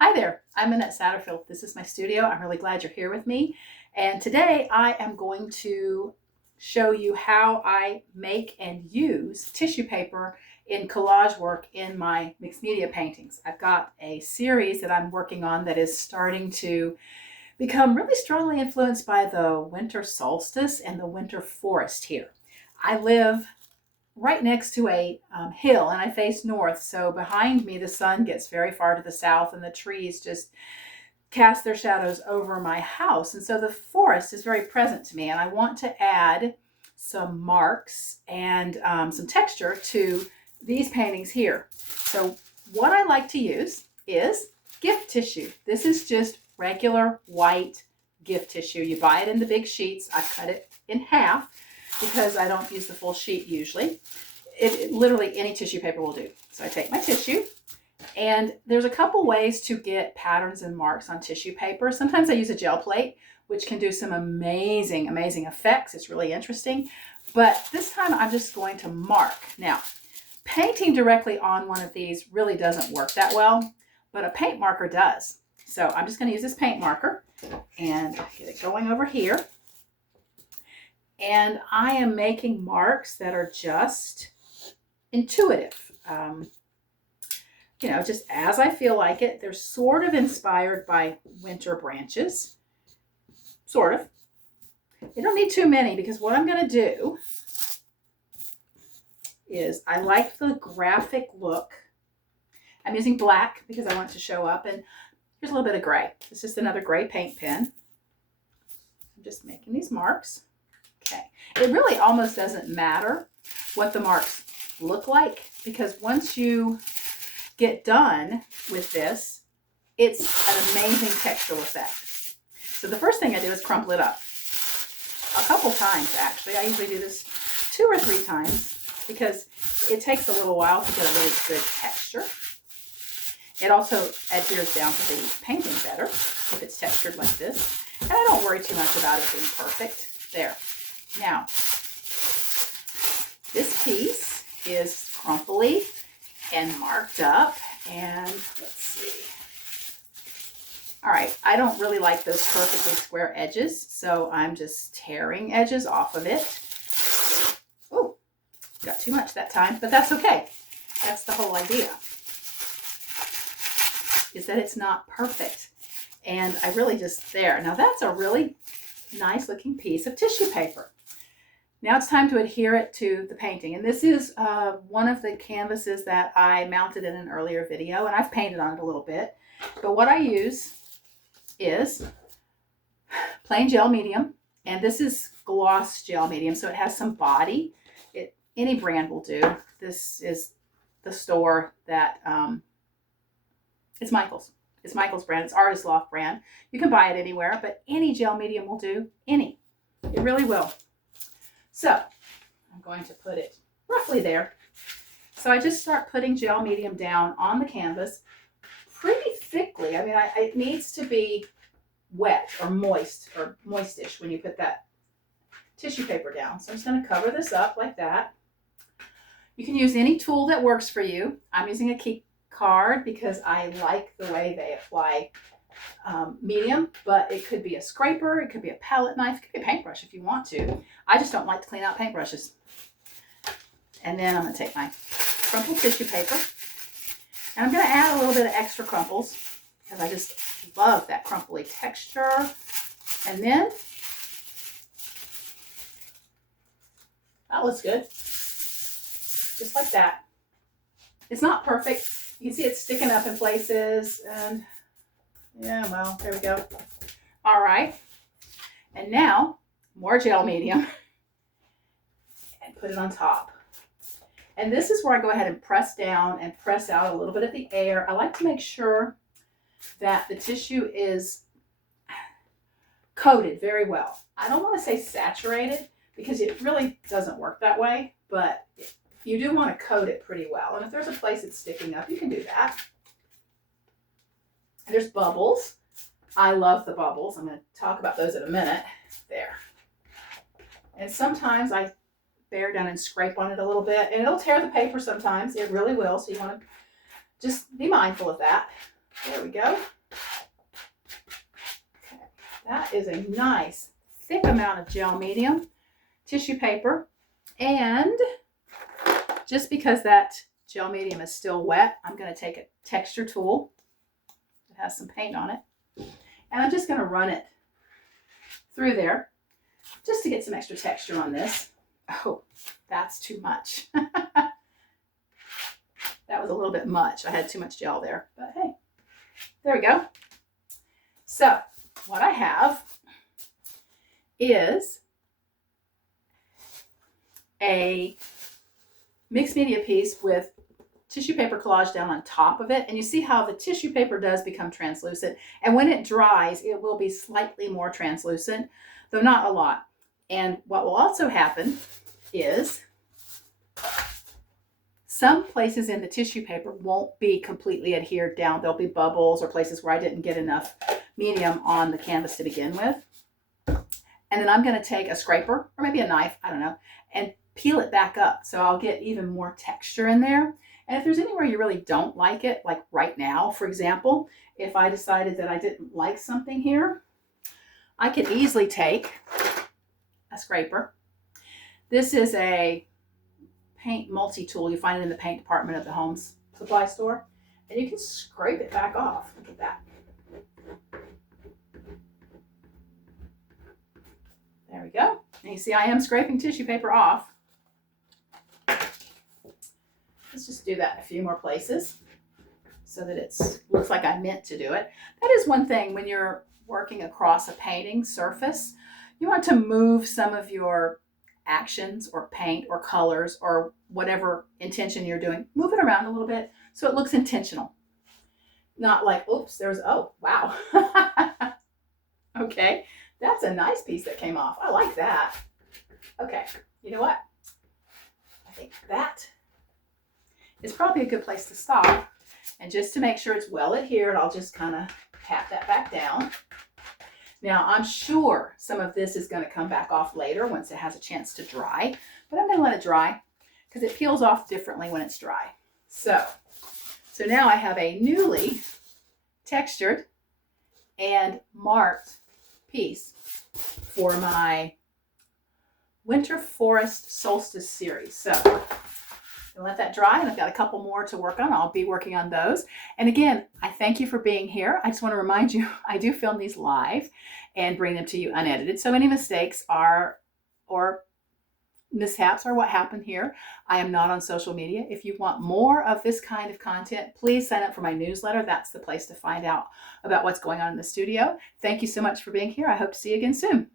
Hi there, I'm Monette Satterfield. This is my studio. I'm really glad you're here with me. And today I am going to show you how I make and use tissue paper in collage work in my mixed media paintings. I've got a series that I'm working on that is starting to become really strongly influenced by the winter solstice and the winter forest here. I live right next to a hill and I face north. So behind me, the sun gets very far to the south and the trees just cast their shadows over my house. And so the forest is very present to me. And I want to add some marks and some texture to these paintings here. So what I like to use is gift tissue. This is just regular white gift tissue. You buy it in the big sheets. I cut it in half because I don't use the full sheet usually. Literally any tissue paper will do. So I take my tissue, and there's a couple ways to get patterns and marks on tissue paper. Sometimes I use a gel plate, which can do some amazing effects. It's really interesting. But this time I'm just going to mark. Now, painting directly on one of these really doesn't work that well, but a paint marker does. So I'm just going to use this paint marker and get it going over here. And I am making marks that are just intuitive. Just as I feel like it. They're sort of inspired by winter branches. Sort of. You don't need too many because what I'm going to do is I like the graphic look. I'm using black because I want it to show up. And here's a little bit of gray. It's just another gray paint pen. I'm just making these marks. Okay. It really almost doesn't matter what the marks look like because once you get done with this, it's an amazing textural effect. So the first thing I do is crumple it up. A couple times actually. I usually do this 2 or 3 times because it takes a little while to get a really good texture. It also adheres down to the painting better if it's textured like this. And I don't worry too much about it being perfect. There. Now, this piece is crumply and marked up, and let's see. All right, I don't really like those perfectly square edges, so I'm just tearing edges off of it. Oh, got too much that time, but that's okay. That's the whole idea, is that it's not perfect. And I really just there. Now that's a really nice looking piece of tissue paper. Now it's time to adhere it to the painting. And this is one of the canvases that I mounted in an earlier video, and I've painted on it a little bit. But what I use is plain gel medium, and this is gloss gel medium, so it has some body. Any brand will do. This is the store that, it's Michael's. It's Michael's brand. It's Artist Loft brand. You can buy it anywhere, but any gel medium will do. Any. It really will. So I'm going to put it roughly there. So I just start putting gel medium down on the canvas pretty thickly. I mean, it needs to be wet or moist or moistish when you put that tissue paper down. So I'm just going to cover this up like that. You can use any tool that works for you. I'm using a key card because I like the way they apply medium, but it could be a scraper, it could be a palette knife, it could be a paintbrush if you want to. I just don't like to clean out paintbrushes. And then I'm going to take my crumpled tissue paper, and I'm going to add a little bit of extra crumples because I just love that crumply texture. And then that looks good. Just like that. It's not perfect. You can see it's sticking up in places, and yeah, well, there we go. All right. And now, more gel medium. And put it on top. And this is where I go ahead and press down and press out a little bit of the air. I like to make sure that the tissue is coated very well. I don't want to say saturated because it really doesn't work that way, but you do want to coat it pretty well. And if there's a place that's sticking up, you can do that. There's bubbles. I love the bubbles. I'm going to talk about those in a minute. There. And sometimes I bear down and scrape on it a little bit, and it'll tear the paper sometimes. It really will. So you want to just be mindful of that. There we go. Okay. That is a nice thick amount of gel medium tissue paper. And just because that gel medium is still wet, I'm going to take a texture tool that has some paint on it. And I'm just going to run it through there just to get some extra texture on this. Oh, that's too much. That was a little bit much. I had too much gel there, but hey, there we go. So what I have is a mixed media piece with tissue paper collage down on top of it. And you see how the tissue paper does become translucent. And when it dries, it will be slightly more translucent, though not a lot. And what will also happen is some places in the tissue paper won't be completely adhered down. There'll be bubbles or places where I didn't get enough medium on the canvas to begin with. And then I'm going to take a scraper or maybe a knife, I don't know, and peel it back up. So I'll get even more texture in there. And if there's anywhere you really don't like it, like right now, for example, if I decided that I didn't like something here, I could easily take a scraper. This is a paint multi-tool. You find it in the paint department of the home supply store. And you can scrape it back off. Look at that. There we go. And you see I am scraping tissue paper off. Let's just do that in a few more places so that it looks like I meant to do it. That is one thing when you're working across a painting surface. You want to move some of your actions or paint or colors or whatever intention you're doing. Move it around a little bit so it looks intentional. Not like, oops, oh, wow. Okay, that's a nice piece that came off. I like that. Okay, you know what? I think that is probably a good place to stop. And just to make sure it's well adhered, I'll just kind of pat that back down. Now, I'm sure some of this is going to come back off later once it has a chance to dry, but I'm going to let it dry because it peels off differently when it's dry. So now I have a newly textured and marked piece for my Winter Forest Solstice series. So I'll let that dry, and I've got a couple more to work on. I'll be working on those. And again, I thank you for being here. I just want to remind you, I do film these live and bring them to you unedited. So any mistakes or mishaps are what happened here. I am not on social media. If you want more of this kind of content, please sign up for my newsletter. That's the place to find out about what's going on in the studio. Thank you so much for being here. I hope to see you again soon.